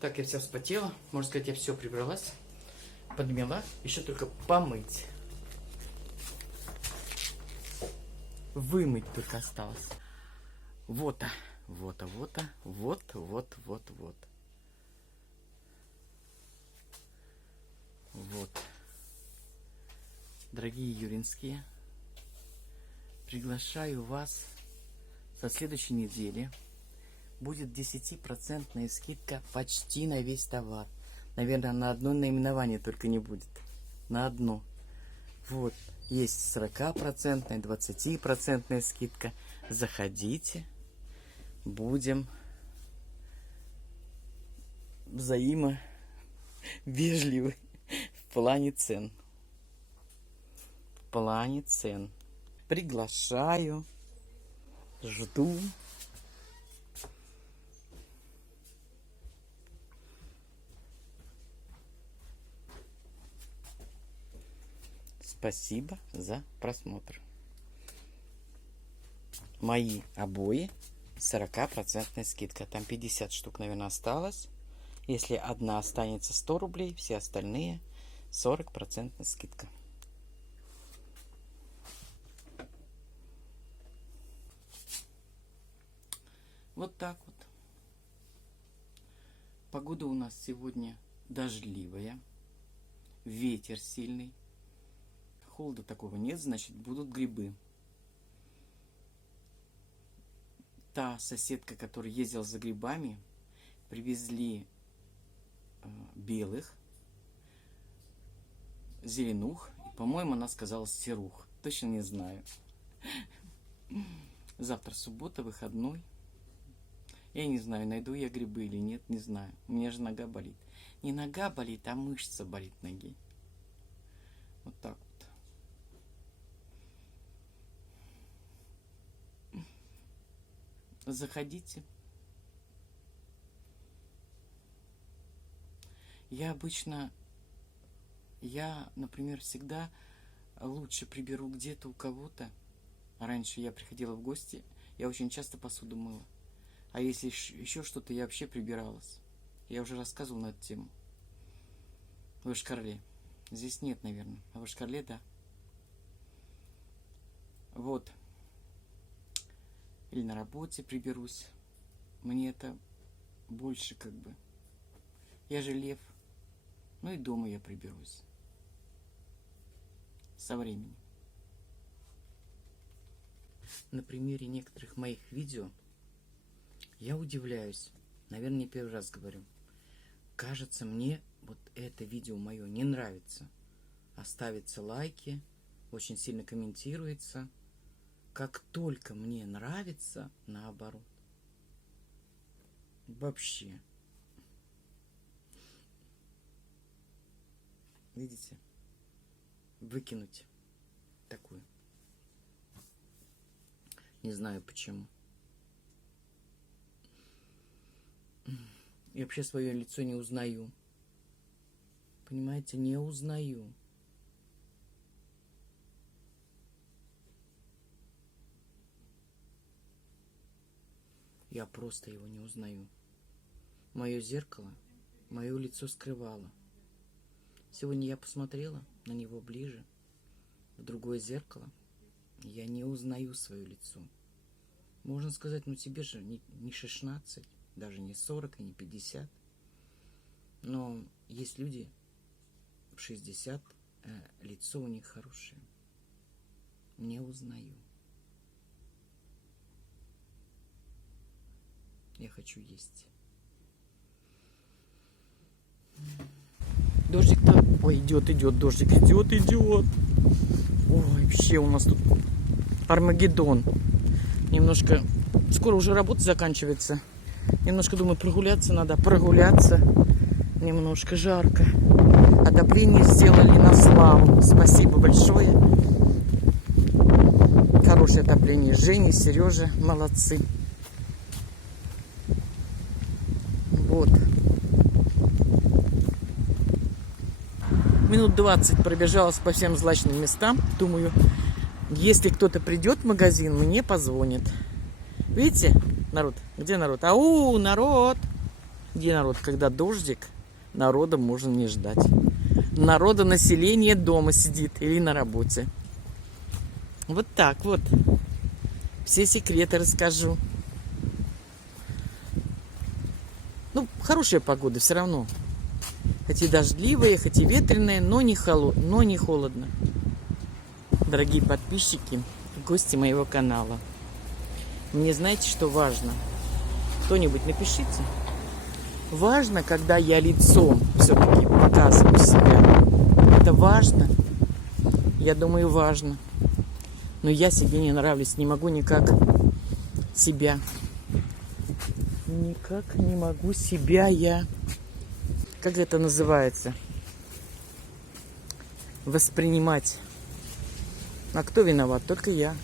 Так, я вся вспотела. Можно сказать, я все прибралась, подмела. Еще только помыть. Вымыть только осталось. Вот. Вот. Дорогие юринские, приглашаю вас со следующей недели. Будет 10% скидка почти на весь товар. Наверное, на одно наименование только не будет. На одно. Вот. Есть 40%, 20% скидка. Заходите. Будем взаимовежливы в плане цен. Приглашаю. Жду. Спасибо за просмотр. Мои обои 40% скидка. Там 50 штук, наверное, осталось. Если одна останется 100 рублей, все остальные 40% скидка. Вот так вот. Погода у нас сегодня дождливая. Ветер сильный. Холода такого нет, значит, будут грибы. Та соседка, которая ездила за грибами, привезли белых, зеленух. По-моему, она сказала серух. Точно не знаю. Завтра суббота, выходной. Я не знаю, найду я грибы или нет, не знаю. У меня же нога болит. Не нога болит, а мышца болит ноги. Вот так вот. Заходите. Например, всегда лучше приберу где-то у кого-то. Раньше я приходила в гости, я очень часто посуду мыла. А если еще что-то, я вообще прибиралась. Я уже рассказывал на эту тему. В Йошкар-Оле. Здесь нет, наверное. А в Йошкар-Оле, да. Вот. Или на работе приберусь. Мне это больше как бы. Я же лев. Ну и дома я приберусь. Со временем. На примере некоторых моих видео я удивляюсь. Наверное, не первый раз говорю. Кажется, мне вот это видео мое не нравится. Оставятся лайки. Очень сильно комментируется. Как только мне нравится, наоборот. Вообще. Видите? Выкинуть такую. Не знаю почему. Я вообще свое лицо не узнаю. Понимаете, не узнаю. Я просто его не узнаю. Мое зеркало, мое лицо скрывало. Сегодня я посмотрела на него ближе, в другое зеркало. Я не узнаю свое лицо. Можно сказать, ну тебе же не 16, даже не 40 и не 50. Но есть люди в 60, лицо у них хорошее. Не узнаю. Я хочу есть. Дождик-то... Ой, идет, дождик идет. Ой, вообще у нас тут Армагеддон. Немножко... Скоро уже работа заканчивается. Немножко, думаю, прогуляться надо. Немножко жарко. Отопление сделали на славу. Спасибо большое. Хорошее отопление. Женя, Сережа, молодцы. Вот. Минут 20 пробежалась по всем злачным местам. Думаю, если кто-то придет в магазин, мне позвонит. Видите, народ? Где народ? Ау, народ! Где народ? Когда дождик, народа можно не ждать. Народа, население дома сидит или на работе. Вот так вот. Все секреты расскажу. Ну, хорошая погода все равно. Хоть и дождливая, хоть и ветреная, но не холодно. Дорогие подписчики, гости моего канала. Мне знаете, что важно? Кто-нибудь напишите. Важно, когда я лицом все-таки показываю себя. Это важно. Я думаю, важно. Но я себе не нравлюсь. Не могу никак себя. Никак не могу себя я... Как это называется? Воспринимать. А кто виноват? Только я.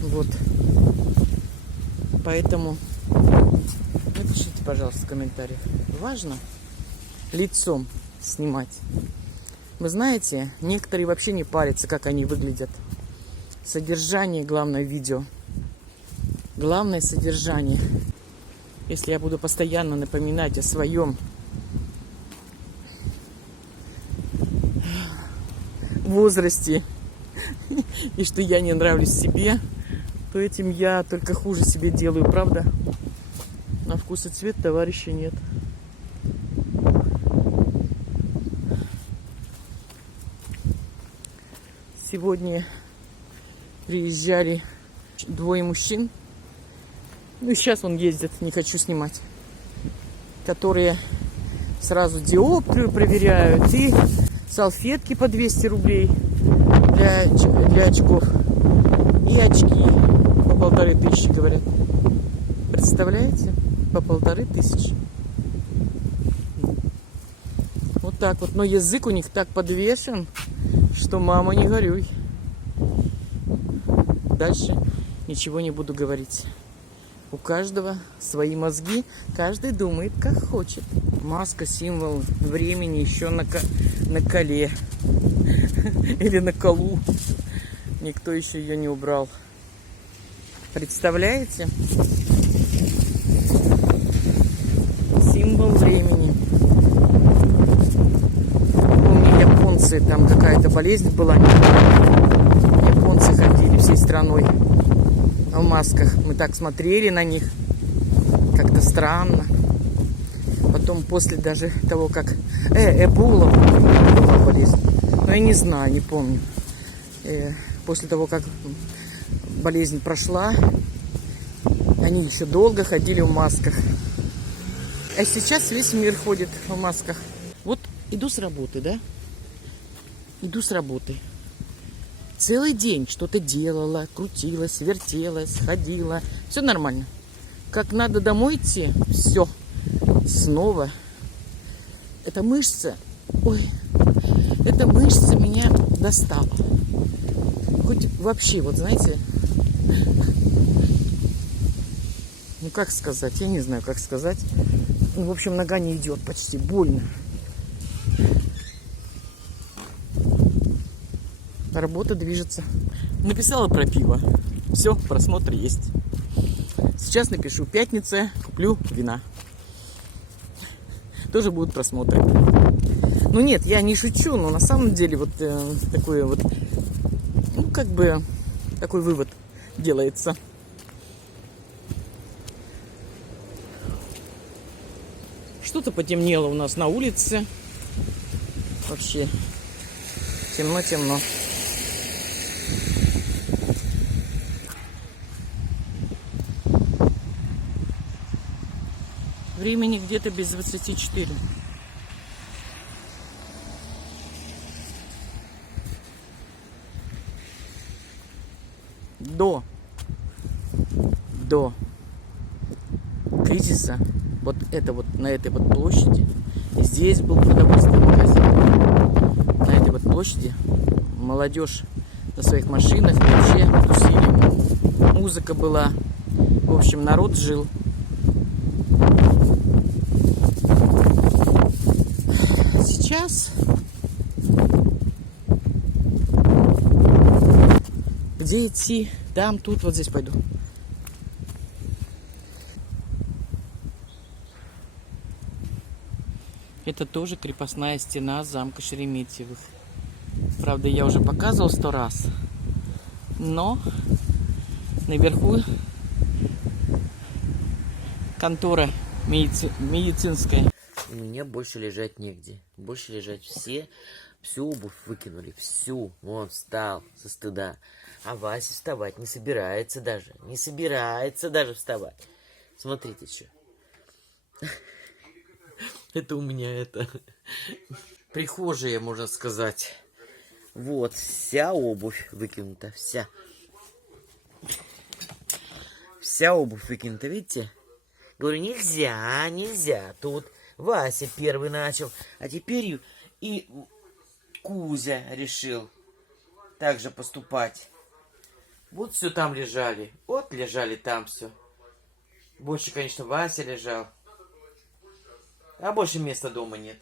Вот. Поэтому напишите, пожалуйста, в комментариях. Важно лицом снимать. Вы знаете, некоторые вообще не парятся, как они выглядят. Содержание, главное, видео. Главное содержание. Если я буду постоянно напоминать о своем возрасте и что я не нравлюсь себе, то этим я только хуже себе делаю, правда? На вкус и цвет товарища нет. Сегодня приезжали двое мужчин. Ну, сейчас он ездит, не хочу снимать. Которые сразу диоптрию проверяют и салфетки по 200 рублей для очков. И очки по 1500, говорят. Представляете? По 1500. Вот так вот. Но язык у них так подвешен, что мама не горюй. Дальше ничего не буду говорить. У каждого свои мозги, каждый думает, как хочет. Маска — символ времени еще на коле. Или на колу. Никто еще ее не убрал. Представляете? Символ времени. Помню, японцы, там какая-то болезнь была. Японцы ходили всей страной в масках. Мы так смотрели на них. Как-то странно. Потом после даже того, как... Эбола была болезнь. Но я не знаю, не помню. После того, как болезнь прошла, они еще долго ходили в масках. А сейчас весь мир ходит в масках. Вот иду с работы, да? Иду с работы. Целый день что-то делала, крутилась, вертелась, ходила. Все нормально. Как надо домой идти, все. Снова. Эта мышца, эта мышца меня достала. Хоть вообще, вот знаете, ну как сказать, я не знаю, как сказать. Ну, в общем, нога не идет почти, больно. Работа движется. Написала про пиво. Все, просмотр есть. Сейчас напишу: пятница, куплю вина. Тоже будут просмотры. Ну нет, я не шучу, но на самом деле вот такой вот, ну как бы такой вывод делается. Что-то потемнело у нас на улице. Вообще темно-темно. Времени где-то без 24. До кризиса вот это вот на этой вот площади, здесь был продовольственный магазин. На этой вот площади молодежь на своих машинах вообще тусили. Музыка была. В общем, народ жил. Сейчас где идти? Там, тут, вот здесь пойду. Это тоже крепостная стена замка Шереметьевых. Правда, я уже показывал 100 раз. Но наверху контора медицинская. У меня больше лежать негде. Больше лежать все. Всю обувь выкинули. Всю. Он встал со стыда. А Вася вставать не собирается даже. Не собирается даже вставать. Смотрите что. Это у меня это прихожая, можно сказать. Вот, вся обувь выкинута, вся. Вся обувь выкинута, видите? Говорю, нельзя, нельзя. Тут Вася первый начал, а теперь и Кузя решил также поступать. Вот все там лежали, вот лежали там все. Больше, конечно, Вася лежал. А больше места дома нет.